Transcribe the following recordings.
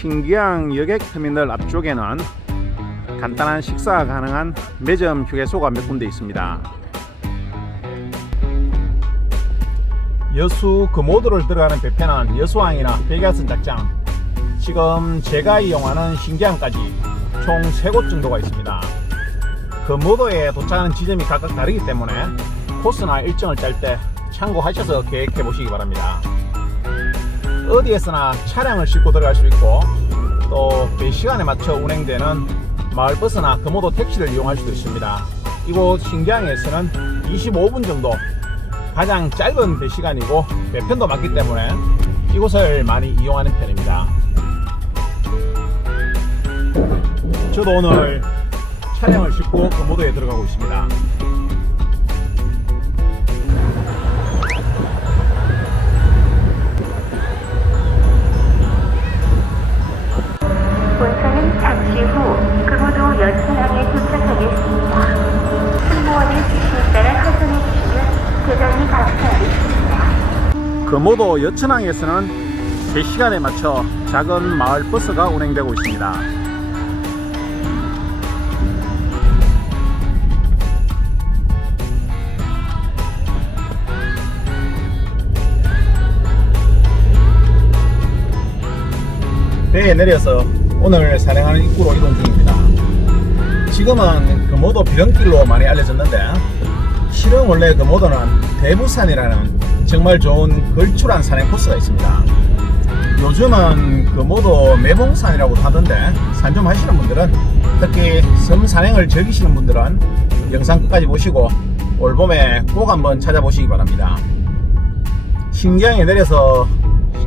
신기항 여객터미널 앞쪽에는 간단한 식사가 가능한 매점 휴게소가 몇 군데 있습니다. 여수 금오도를 들어가는 배편은 여수항이나 백야선 작장, 지금 제가 이용하는 신기항까지 총 3곳 정도가 있습니다. 금오도에 도착하는 지점이 각각 다르기 때문에 코스나 일정을 짤 때 참고하셔서 계획해 보시기 바랍니다. 어디에서나 차량을 싣고 들어갈 수 있고, 또 배 시간에 맞춰 운행되는 마을버스나 금오도 택시를 이용할 수도 있습니다. 이곳 신기항에서는 25분 정도 가장 짧은 배 시간이고 배편도 많기 때문에 이곳을 많이 이용하는 편입니다. 저도 오늘 차량을 싣고 금오도에 들어가고 있습니다. 본선은 잠시 후 금오도 여수항에 도착하겠습니다. 승무원의 지시에 따라 하선해 주시면 대단히 감사하겠습니다. 금오도 여천항에서는 배 시간에 맞춰 작은 마을 버스가 운행되고 있습니다. 배에 내려서 오늘 산행하는 입구로 이동 중입니다. 지금은 금오도 비령길로 많이 알려졌는데, 실은 원래 금오도는 대부산이라는 정말 좋은 걸출한 산행 코스가 있습니다. 요즘은 금오도 매봉산이라고 하던데, 산 좀 하시는 분들은, 특히 섬 산행을 즐기시는 분들은 영상 끝까지 보시고 올봄에 꼭 한번 찾아보시기 바랍니다. 신기항에 내려서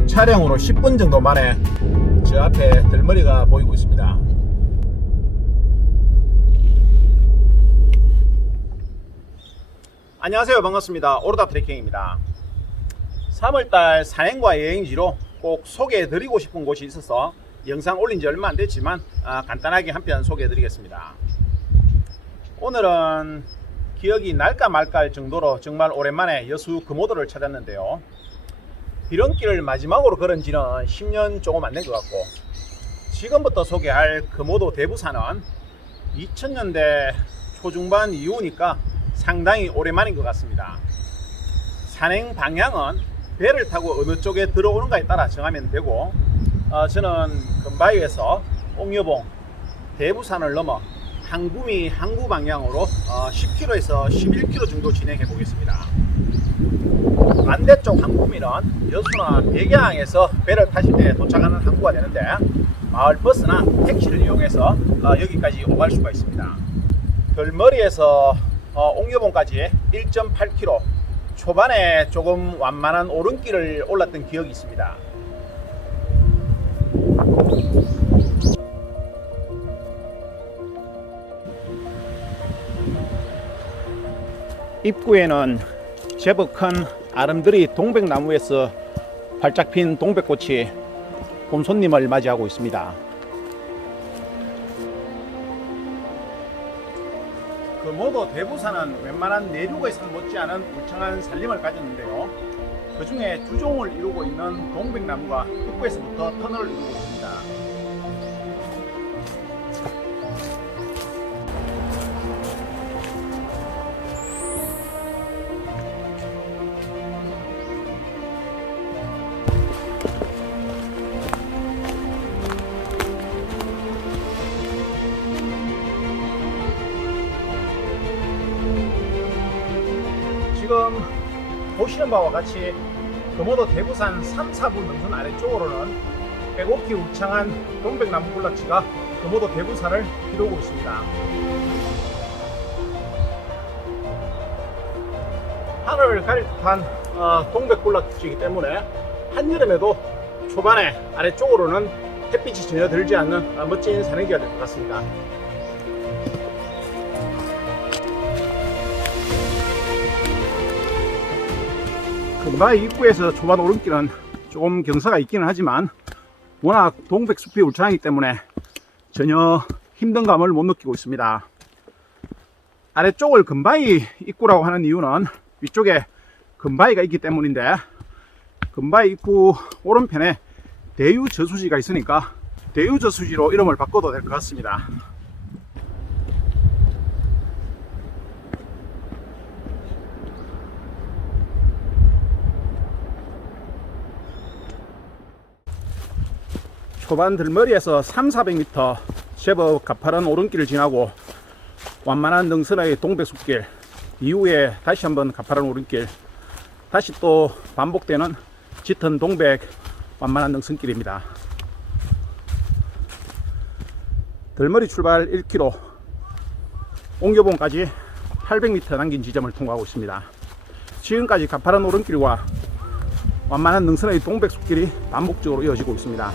차량으로 10분 정도 만에 저 앞에 들머리가 보이고 있습니다. 안녕하세요, 반갑습니다. 오르다 트레킹입니다. 3월달 산행과 여행지로 꼭 소개해드리고 싶은 곳이 있어서 영상 올린 지 얼마 안 됐지만 간단하게 한 편 소개해드리겠습니다. 오늘은 기억이 날까 말까 할 정도로 정말 오랜만에 여수 금오도를 찾았는데요. 비령길을 마지막으로 걸은 지는 10년 조금 안 된 것 같고, 지금부터 소개할 금오도 대부산은 2000년대 초중반 이후니까 상당히 오랜만인 것 같습니다. 산행 방향은 배를 타고 어느 쪽에 들어오는가에 따라 정하면 되고, 저는 금바위에서 옥녀봉, 대부산을 넘어 항구미 항구 방향으로 10km에서 11km 정도 진행해 보겠습니다. 반대쪽 항구미는 여수나 백야항에서 배를 타실 때 도착하는 항구가 되는데, 마을버스나 택시를 이용해서 여기까지 오갈 수가 있습니다. 들머리에서 옥녀봉까지 1.8km, 초반에 조금 완만한 오른길을 올랐던 기억이 있습니다. 입구에는 제법 큰 아름드리 동백나무에서 활짝 핀 동백꽃이 봄 손님을 맞이하고 있습니다. 금오도 대부산은 웬만한 내륙의 산 못지않은 울창한 산림을 가졌는데요. 그 중에 주종을 이루고 있는 동백나무가 입구에서부터 터널을 이루고 있습니다. 지금 보시는 바와 같이 금오도 대부산 3, 4분 능선 아래쪽으로는 105km 울창한 동백나무 군락지가 금오도 대부산을 이루고 있습니다. 하늘을 가릴 듯한 동백 군락지이기 때문에 한여름에도 초반에 아래쪽으로는 햇빛이 전혀 들지 않는 멋진 산행지가 될 것 같습니다. 금바위 입구에서 초반 오른길은 조금 경사가 있기는 하지만 워낙 동백숲이 울창하기 때문에 전혀 힘든 감을 못 느끼고 있습니다. 아래쪽을 금바위 입구라고 하는 이유는 위쪽에 금바위가 있기 때문인데, 금바위 입구 오른편에 대유 저수지가 있으니까 대유저수지로 이름을 바꿔도 될 것 같습니다. 초반 들머리에서 300~400m 제법 가파른 오른길을 지나고 완만한 능선의 동백숲길, 이후에 다시 한번 가파른 오른길, 다시 또 반복되는 짙은 동백 완만한 능선길입니다. 들머리 출발 1km, 옥녀봉까지 800m 남긴 지점을 통과하고 있습니다. 지금까지 가파른 오른길과 완만한 능선의 동백숲길이 반복적으로 이어지고 있습니다.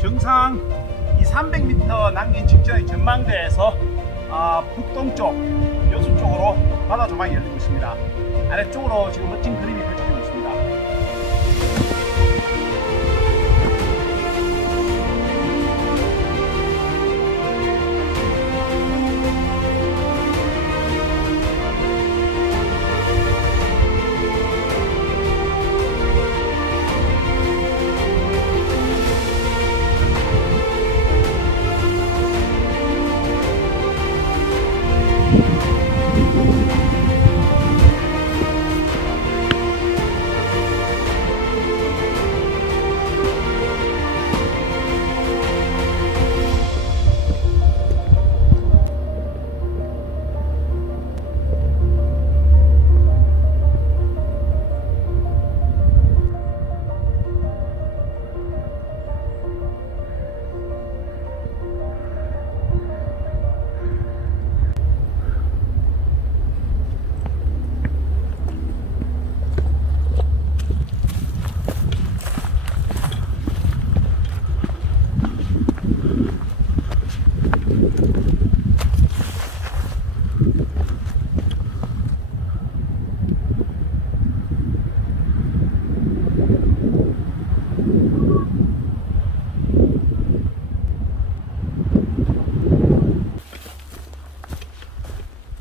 정상 이 300m 남긴 직전의 전망대에서 북동쪽 여수 쪽으로 바다 조망이 열리고 있습니다. 아래쪽으로 지금 멋진 그림이 펼쳐지고 있습니다.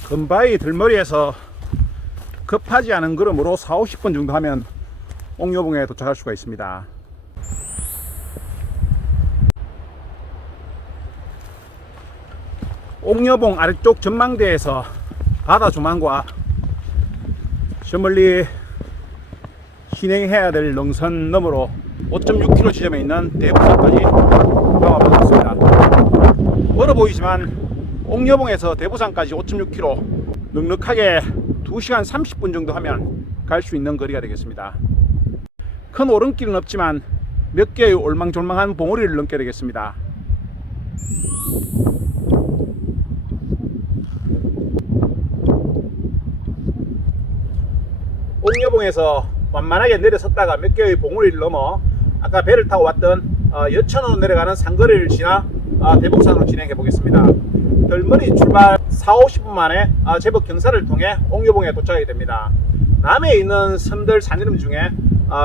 금바위 들머리에서 급하지 않은 걸음으로 40~50분 정도 하면 옥녀봉에 도착할 수가 있습니다. 옥녀봉 아래쪽 전망대에서 바다 조망과 저 멀리 진행해야 될 능선 너머로 5.6km 지점에 있는 대부산까지 방어하고 있습니다. 멀어 보이지만 옥녀봉에서 대부산까지 5.6km, 넉넉하게 2시간 30분 정도 하면 갈 수 있는 거리가 되겠습니다. 큰 오른길은 없지만 몇 개의 올망졸망한 봉우리를 넘게 되겠습니다. 옥녀봉에서 완만하게 내려섰다가 몇 개의 봉우리를 넘어 아까 배를 타고 왔던 여천으로 내려가는 상거리를 지나 대봉산으로 진행해 보겠습니다. 들머리 출발 40~50분 만에 제법 경사를 통해 옥녀봉에 도착하게 됩니다. 남해에 있는 섬들 산이름 중에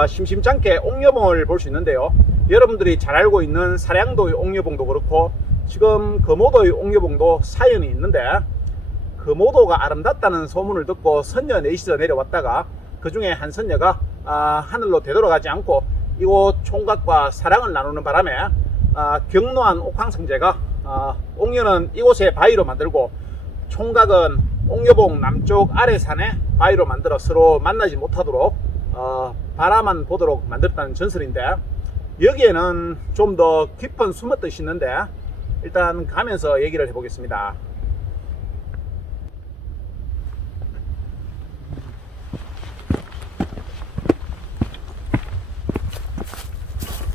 심심찮게 옥녀봉을 볼 수 있는데요. 여러분들이 잘 알고 있는 사량도의 옥녀봉도 그렇고 지금 금오도의 옥녀봉도 사연이 있는데, 금오도가 아름답다는 소문을 듣고 선녀 넷이서 내려왔다가 그 중에 한 선녀가 하늘로 되돌아가지 않고 이곳 총각과 사랑을 나누는 바람에 경로한 옥황상제가 옥녀는 이곳에 바위로 만들고 총각은 옥녀봉 남쪽 아래산에 바위로 만들어 서로 만나지 못하도록 바라만 보도록 만들었다는 전설인데, 여기에는 좀 더 깊은 숨은 뜻이 있는데 일단 가면서 얘기를 해보겠습니다.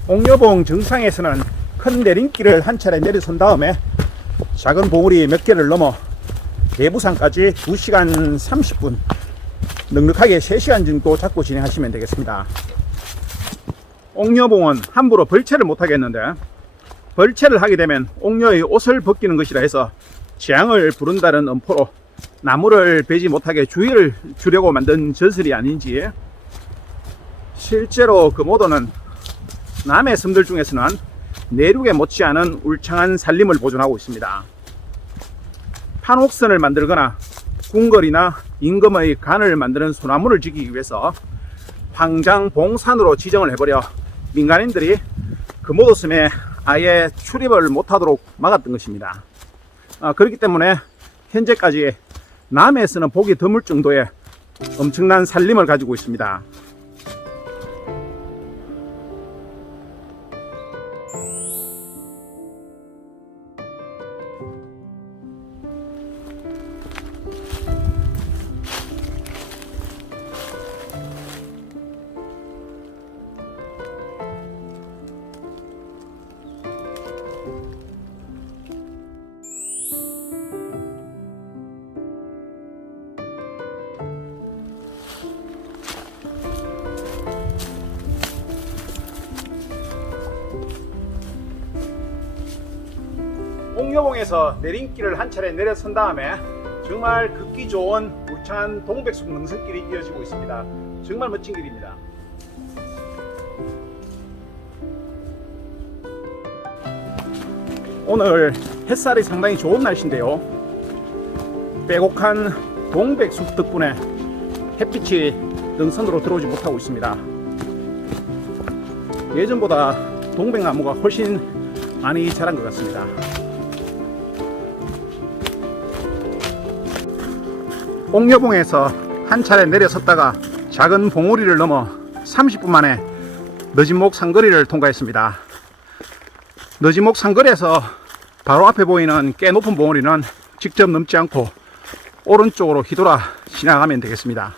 옥녀봉 정상에서는 큰 내림길을 한 차례 내려선 다음에 작은 봉우리 몇 개를 넘어 대부산까지 2시간 30분, 넉넉하게 3시간 정도 잡고 진행하시면 되겠습니다. 옥녀봉은 함부로 벌채를 못 하겠는데, 벌채를 하게 되면 옥녀의 옷을 벗기는 것이라 해서 재앙을 부른다는 엄포로 나무를 베지 못하게 주의를 주려고 만든 전설이 아닌지, 실제로 금오도는 남해 섬들 중에서는 내륙에 못지않은 울창한 산림을 보존하고 있습니다. 판옥선을 만들거나 궁궐이나 임금의 관을 만드는 소나무를 지키기 위해서 황장봉산으로 지정을 해버려 민간인들이 금오도 섬에 아예 출입을 못하도록 막았던 것입니다. 그렇기 때문에 현재까지 남해에서는 보기 드물 정도의 엄청난 산림을 가지고 있습니다. 옥녀봉에서 내림길을 한 차례 내려선 다음에 정말 걷기 좋은 울창한 동백숲 능선길이 이어지고 있습니다. 정말 멋진 길입니다. 오늘 햇살이 상당히 좋은 날씨인데요, 빼곡한 동백숲 덕분에 햇빛이 능선으로 들어오지 못하고 있습니다. 예전보다 동백나무가 훨씬 많이 자란 것 같습니다. 옥녀봉에서 한 차례 내려섰다가 작은 봉우리를 넘어 30분 만에 너진목 상거리를 통과했습니다. 너진목 상거리에서 바로 앞에 보이는 꽤 높은 봉우리는 직접 넘지 않고 오른쪽으로 휘돌아 지나가면 되겠습니다.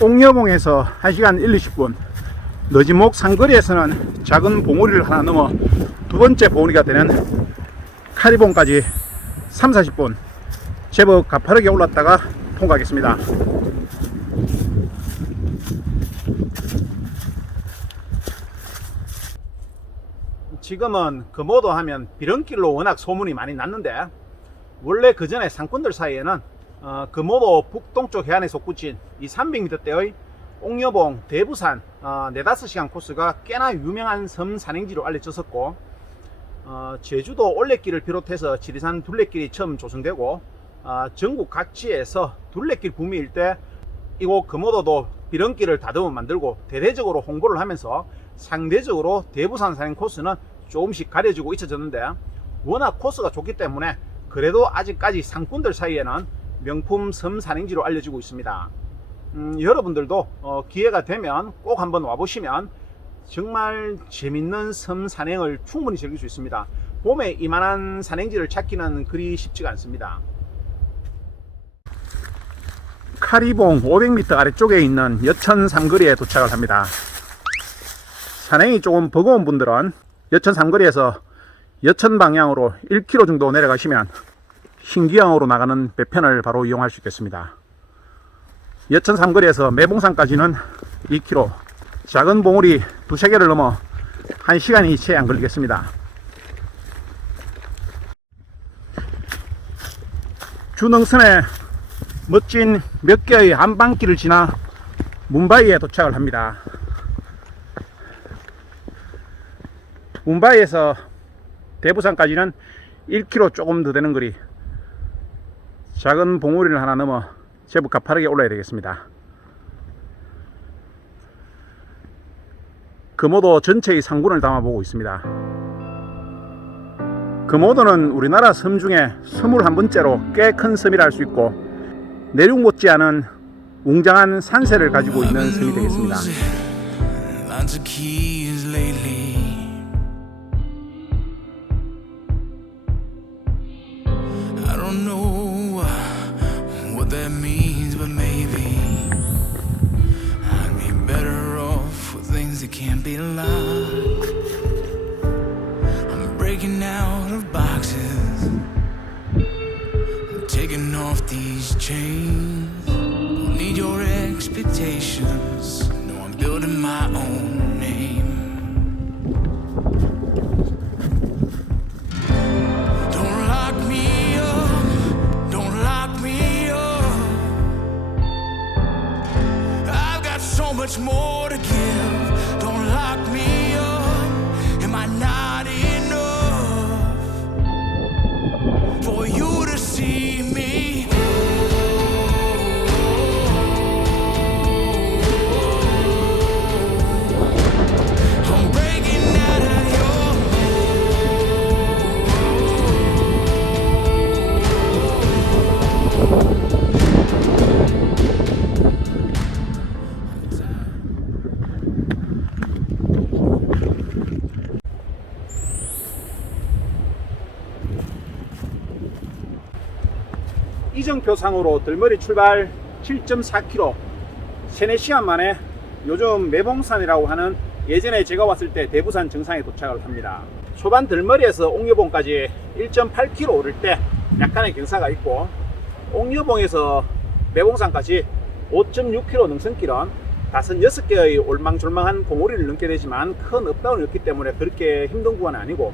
옥녀봉에서 1시간 1, 20분, 너진목 상거리에서는 작은 봉우리를 하나 넘어 두 번째 봉우리가 되는 카리봉까지 3, 40분 제법 가파르게 올랐다가 통과하겠습니다. 지금은 금오도 하면 비런길로 워낙 소문이 많이 났는데, 원래 그 전에 상권들 사이에는 금오도 북동쪽 해안에 솟구친 이 300m대의 옥녀봉, 대부산 4-5시간 코스가 꽤나 유명한 섬 산행지로 알려졌었고, 제주도 올레길을 비롯해서 지리산 둘레길이 처음 조성되고, 전국 각지에서 둘레길 붐일 때 이곳 금오도도 비런길을 다듬어 만들고 대대적으로 홍보를 하면서 상대적으로 대부산 산행 코스는 조금씩 가려지고 있어졌는데, 워낙 코스가 좋기 때문에 그래도 아직까지 상꾼들 사이에는 명품 섬 산행지로 알려지고 있습니다. 여러분들도 기회가 되면 꼭 한번 와보시면 정말 재밌는 섬 산행을 충분히 즐길 수 있습니다. 봄에 이만한 산행지를 찾기는 그리 쉽지가 않습니다. 카리봉 500m 아래쪽에 있는 여천 삼거리에 도착을 합니다. 산행이 조금 버거운 분들은 여천 삼거리에서 여천 방향으로 1km 정도 내려가시면 신기항으로 나가는 배편을 바로 이용할 수 있겠습니다. 여천 삼거리에서 매봉산까지는 2km, 작은 봉우리 2-3개를 넘어 1시간이 채 안 걸리겠습니다. 주능선에 멋진 몇 개의 안방길을 지나 문바이에 도착을 합니다. 문바이에서 대부산까지는 1km 조금 더 되는 거리, 작은 봉우리를 하나 넘어 제법 가파르게 올라야 되겠습니다. 금오도 전체의 상군을 담아보고 있습니다. 금오도는 우리나라 섬 중에 21번째로 꽤 큰 섬이라 할 수 있고, 내륙 못지않은 웅장한 산세를 가지고 있는 섬이 되겠습니다. Can't be lost. I'm 'cause no, I'm building my own name. Don't lock me up, don't lock me up. I've got so much more to give. Don't lock me up. Am I not enough for you to see me? I'm breaking out of your 이정표상으로 들머리 출발 7.4km 3-4시간 만에 요즘 매봉산이라고 하는 예전에 제가 왔을 때 대부산 정상에 도착을 합니다. 초반 들머리에서 옥녀봉까지 1.8km 오를 때 약간의 경사가 있고, 옥녀봉에서 매봉산까지 5.6km 능선길은 5-6개의 올망졸망한 공오리를 넘게 되지만 큰 업다운이 없기 때문에 그렇게 힘든 구간은 아니고,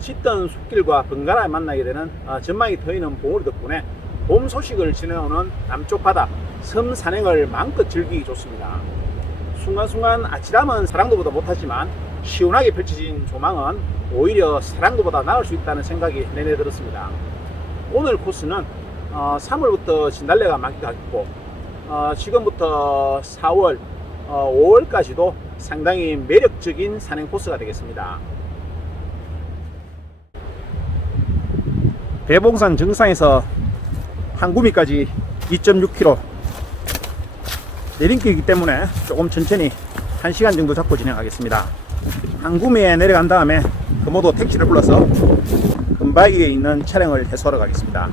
짙은 숲길과 번갈아 만나게 되는 전망이 트이는 봉우리 덕분에 봄 소식을 지내오는 남쪽 바다 섬 산행을 마음껏 즐기기 좋습니다. 순간순간 아찔함은 사랑도보다 못하지만 시원하게 펼쳐진 조망은 오히려 사랑도보다 나을 수 있다는 생각이 내내 들었습니다. 오늘 코스는 3월부터 진달래가 많기도 하고, 지금부터 4월, 5월까지도 상당히 매력적인 산행 코스가 되겠습니다. 대봉산 정상에서 한구미까지 2.6km 내림길이기 때문에 조금 천천히 1시간 정도 잡고 진행하겠습니다. 한구미에 내려간 다음에 금오도 택시를 불러서 금바위에 있는 차량을 해소하러 가겠습니다.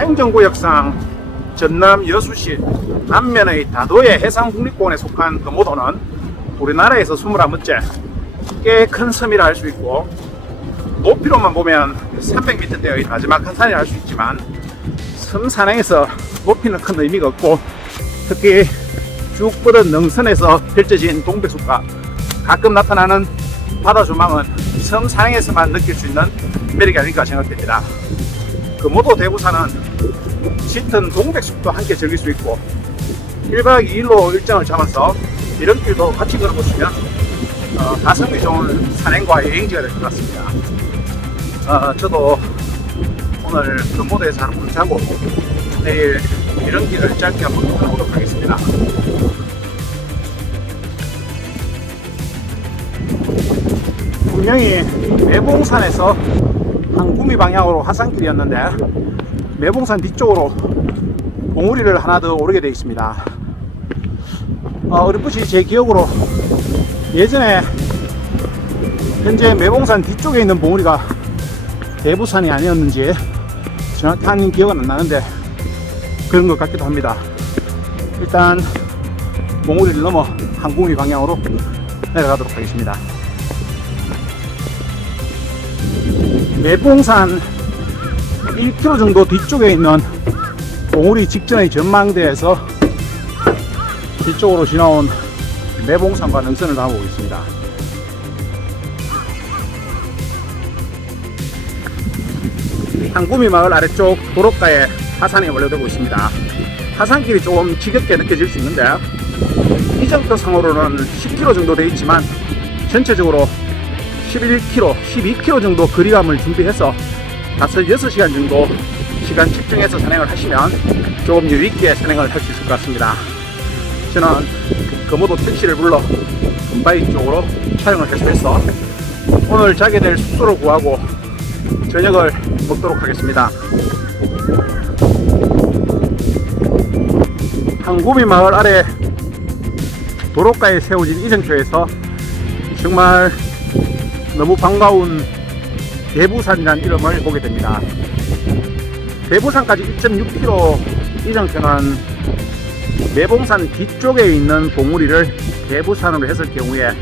행정구역상 전남 여수시 남면의 다도해 해상국립공원에 속한 금오도는 우리나라에서 21번째 꽤 큰 섬이라 할 수 있고, 높이로만 보면 300m대의 나지막한 산이라 할 수 있지만 섬 산행에서 높이는 큰 의미가 없고, 특히 쭉 뻗은 능선에서 펼쳐진 동백숲과 가끔 나타나는 바다 조망은 섬 산행에서만 느낄 수 있는 매력이 아닐까 생각됩니다. 금오도 대부산은 짙은 동백숲도 함께 즐길 수 있고, 1박 2일로 일정을 잡아서 이런 길도 같이 걸어보시면 가성비 좋은 산행과 여행지가 될 것 같습니다. 저도 오늘 금오도에서 하루 자고 내일 이런 길을 짧게 한번 걸어보도록 하겠습니다. 분명히 매봉산에서 한구미 방향으로 하산길이었는데 매봉산 뒤쪽으로 봉우리를 하나 더 오르게 되어 있습니다. 어렴풋이 제 기억으로 예전에 현재 매봉산 뒤쪽에 있는 봉우리가 대부산이 아니었는지 정확한 기억은 안 나는데 그런 것 같기도 합니다. 일단 봉우리를 넘어 한구미 방향으로 내려가도록 하겠습니다. 매봉산 1km 정도 뒤쪽에 있는 봉우리 직전의 전망대에서 뒤쪽으로 지나온 매봉산과 능선을 나오고 있습니다. 한구미 마을 아래쪽 도로가에 하산이 원래되고 있습니다. 하산길이 조금 지겹게 느껴질 수 있는데 이정표상으로는 10km 정도 되어 있지만 전체적으로 11km, 12km 정도 거리감을 준비해서 5-6시간 정도 시간 집중해서 산행을 하시면 조금 여유있게 산행을 할 수 있을 것 같습니다. 저는 금오도 택시를 불러 금바위 쪽으로 촬영을 해소해서 오늘 자게 될 숙소를 구하고 저녁을 먹도록 하겠습니다. 한구미 마을 아래 도로가에 세워진 이정표에서 정말 너무 반가운 대부산이라는 이름을 보게 됩니다. 대부산까지 1.6km 이정표는 매봉산 뒤쪽에 있는 봉우리를 대부산으로 했을 경우에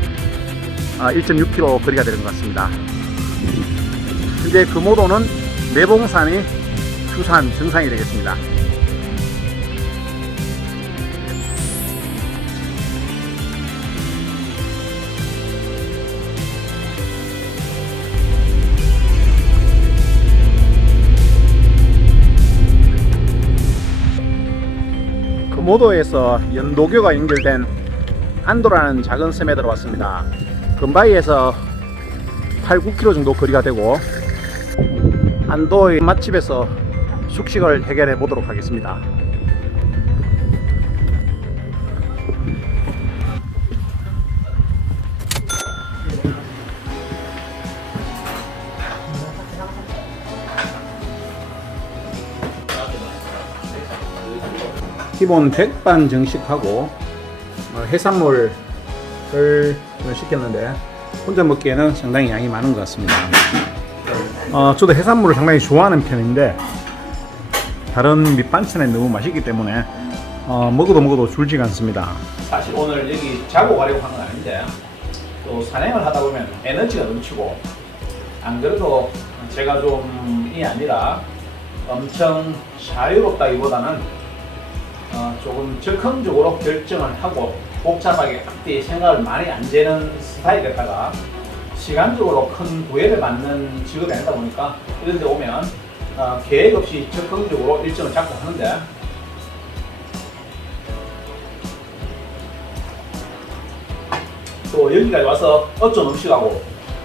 1.6km 거리가 되는 것 같습니다. 현재 금오도는 매봉산이 주산 정상이 되겠습니다. 금오도에서 연도교가 연결된 안도라는 작은 섬에 들어왔습니다. 금바위에서 8, 9km 정도 거리가 되고 안도의 맛집에서 숙식을 해결해 보도록 하겠습니다. 기본 백반 정식하고 해산물을 시켰는데 혼자 먹기에는 상당히 양이 많은 것 같습니다. 저도 해산물을 상당히 좋아하는 편인데 다른 밑반찬에 너무 맛있기 때문에 먹어도 줄지가 않습니다. 사실 오늘 여기 자고 가려고 한 건 아닌데 또 산행을 하다 보면 에너지가 넘치고, 안 그래도 제가 좀이 아니라 엄청 자유롭다기보다는 조금 적극적으로 결정을 하고 복잡하게 앞뒤 생각을 많이 안 재는 스타일이었다가 시간적으로 큰 구애를 받는 직업이 아니다 보니까 이런 데 오면 계획 없이 적극적으로 일정을 잡고 하는데, 또 여기까지 와서 어쩌 음식하고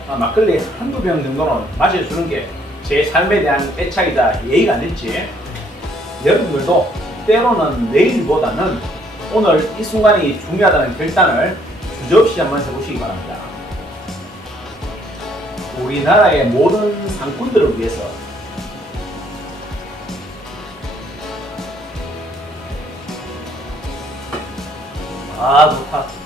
막걸리 한두 병 정도는 마셔주는 게 제 삶에 대한 애착이자 예의가 아닐지, 여러분들도 때로는 내일보다는 오늘 이 순간이 중요하다는 결단을 주저없이 한번 해보시기 바랍니다. 우리나라의 모든 상권들을 위해서 좋다.